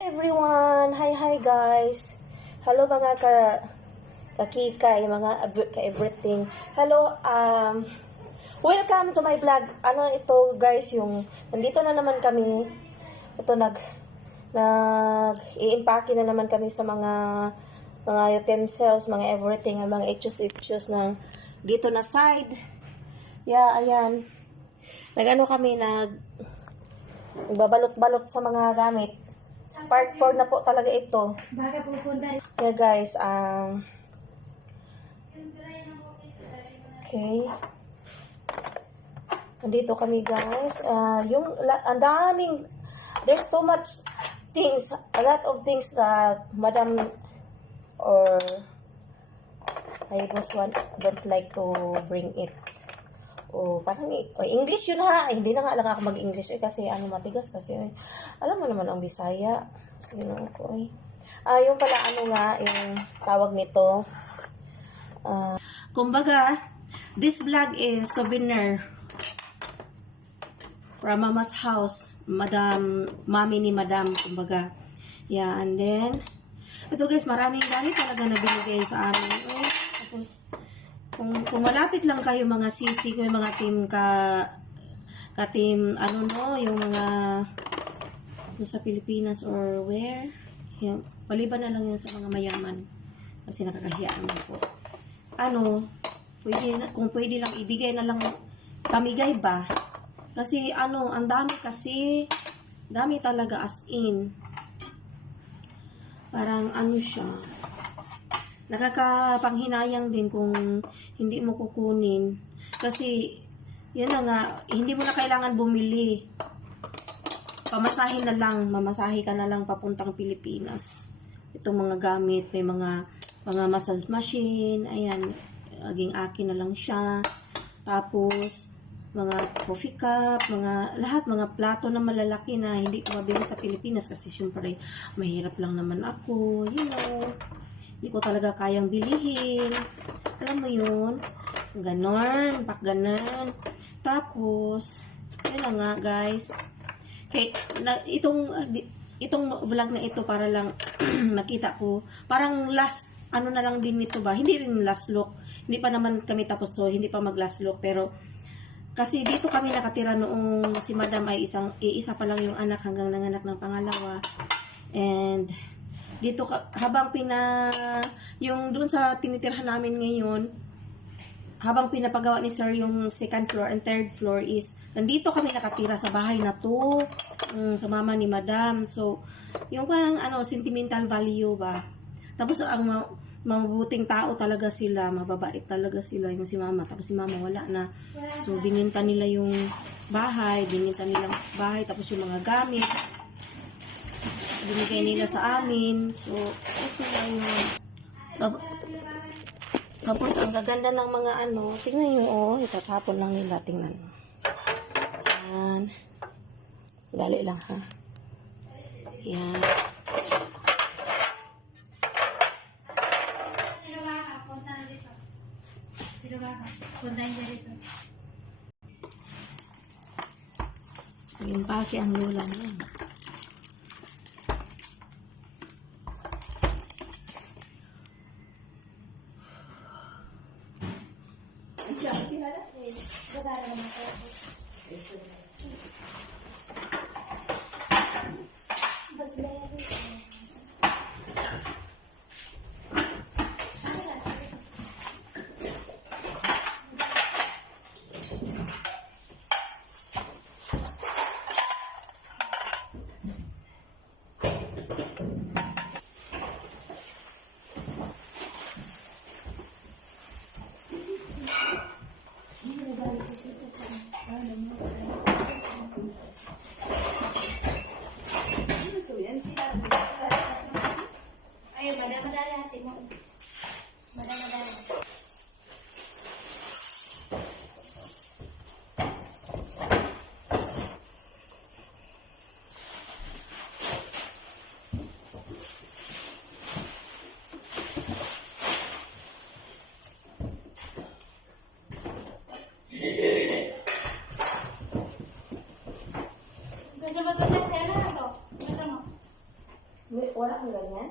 Everyone! Hi guys! Hello mga kakikay, mga ka-everything. Hello, welcome to my vlog. Ano ito guys, yung nandito na naman kami. Ito i-impake na naman kami sa mga utensils, mga everything, mga itchus ng dito na side. Yeah, ayan. Nag-ano kami, nagbabalot-balot sa mga gamit. Part 4 na po talaga ito. Yeah guys, okay. Nandito kami guys. Ang daming, there's too much things, a lot of things that Madam or I don't like to bring it. Parang English yun ha. Hindi na nga lang ako mag-English kasi matigas kasi. Alam mo naman ang Bisaya. Sige na ako yung pala yung tawag nito. Kumbaga, this vlog is souvenir from Mama's house. Mami ni Madam, kumbaga. Yeah, and then, ito guys, maraming gamit talaga na binigay sa amin. Tapos, kung malapit lang kayo mga sisi ko, yung mga team team yung mga sa Pilipinas or where, yung, maliban na lang yun sa mga mayaman kasi nakakahiyaan mo po. Kung pwede lang ibigay na lang pamigay ba, kasi ang dami kasi, dami talaga as in, parang siya, nakakapanghinayang din kung hindi mo kukunin. Kasi, yun na nga, hindi mo na kailangan bumili. Pamasahe na lang, mamasahe ka na lang papuntang Pilipinas. Itong mga gamit, may mga massage machine, ayan, aging akin na lang siya. Tapos, mga coffee cup, mga plato na malalaki na hindi ko mabili sa Pilipinas kasi syempre, mahirap lang naman ako, hindi ko talaga kayang bilihin. Alam mo yun? Ganon. Ganon. Tapos, yun na nga guys. Okay, itong vlog na ito para lang makita ko. Parang last, na lang din nito ba? Hindi rin last look. Hindi pa naman kami tapos so hindi pa mag last look. Pero, kasi dito kami nakatira noong si Madam ay isa pa lang yung anak hanggang nanganak ng pangalawa. And, dito habang yung doon sa tinitirhan namin ngayon, habang pinapagawa ni Sir yung second floor and third floor is, nandito kami nakatira sa bahay na to, sa mama ni Madam. So, yung parang sentimental value ba. Tapos ang mabubuting tao talaga sila, mababait talaga sila yung si mama. Tapos si mama wala na. So, bininta nila yung bahay, tapos yung mga gamit binigay nila sa amin. So, ito lang yun. Tapos, ang gaganda ng mga tingnan nyo, itatapon lang nila, tingnan. Yan. Dali lang, ha. Yan. Yung pake ang lola niya. Wala kang ganyan?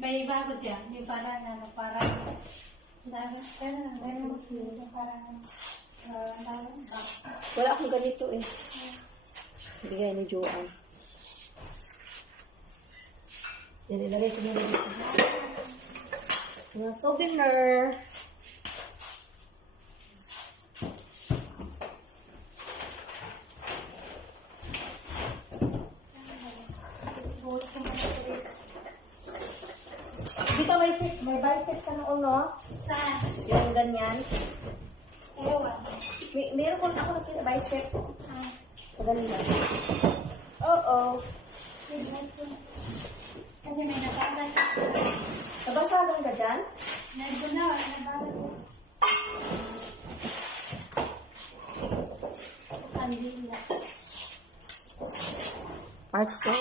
May bago dyan. Yung parang parang Wala akong ganito eh. Bigay ni Joanne. Yan, ilagay ko nila dito. Mga souvenir. Di ba may bicep ka noon, no? Saan? Yung ganyan. Ewan. Meron ko na ako na bicep. Ah, Madali lang. Oo. kasi may nababal. Nabasagan ka dyan? Meron na, nababal. Kandila. Art ko.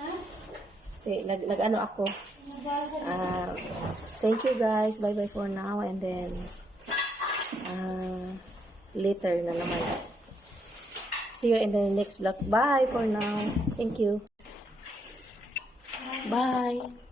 Ha? Okay, nag-ano ako. Nababal. Thank you guys. Bye-bye for now. And then, later na naman. See you in the next vlog. Bye for now. Thank you. Bye.